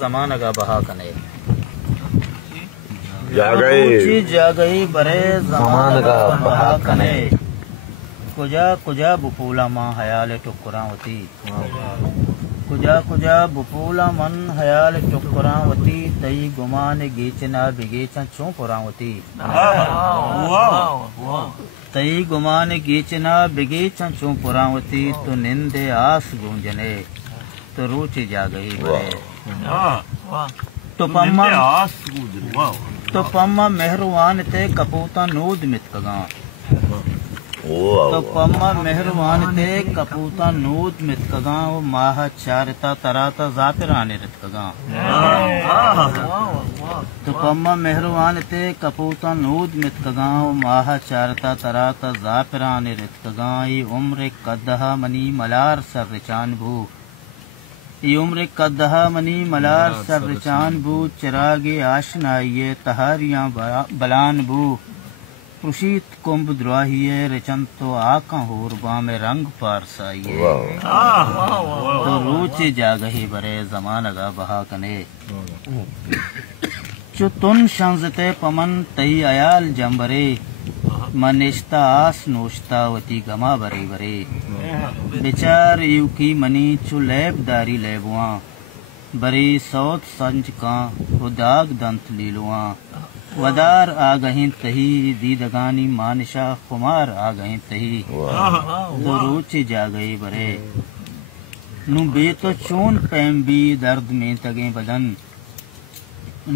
जमाना का बहा कने जा गई बरे जमाना का बहा कने कुजा कुजा बुपूला माँ हयाल टुकरावती कुजा बुपूला मन हयाल टुकरावती तई गुमान गीचना बिगेचा चों पुरावती तई गुमान गीचना बिगेचा चों पुरावती तो निंदे आस गूंजने तो रुचि जा गई बरे तो पम्मा मेहरवान ते कपूता नूद मित कगा तो पम्मा मेहरवान ते कपूता नूद मित कगा वो माह चारता तराता जापिराने रित कगा तो पम्मा मेहरवान ते कपूता नूद मित कगा वो माह चारता तराता जापिराने रित कगा ये उम्र कदहा मनी मलार सर रिचान भू ये उम्र कदहा मनी मलार सर रिचान भू चिरागे आशनाइये तहारियां बलान भू पुशीत कुंभ द्रोहिये रचन तो आका होरबा में रंग पारसाइये तो रोचे जागही बरे जमाना गा बहा कने चुतुन शंजते पमन तई अयाल जंबरे मनिश्ता आस नोश्ता वती गमा बरे बरे बेचार यू की मनी चु लैबदारी लेबुआ बरी सौत संज का उदाग दंत लीलुआ वदार आ गहीं तही दीदगानी मानिशा खुमार आ गहीं तही तो रोचे जा गई बरे नु बे तो चोन पैम भी दर्द में तगे बदन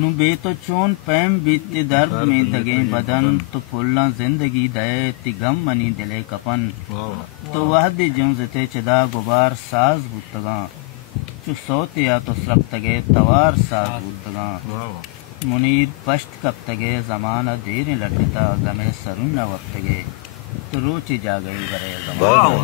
नु बे तो चोन पैम बीते दर्द में तगे बदन तो फुल्ला जिंदगी दे ति गम मनी दिले कपन तो वह दी जुंजते चदा गुबार साज बुतगा चु सोते या तो सब तगे तवार साज बुतगा मुनीर पश्त कब तगे जमाना देर लटता गमे सरुन वक्त तगे तो रोची जा गई बरे जमाना।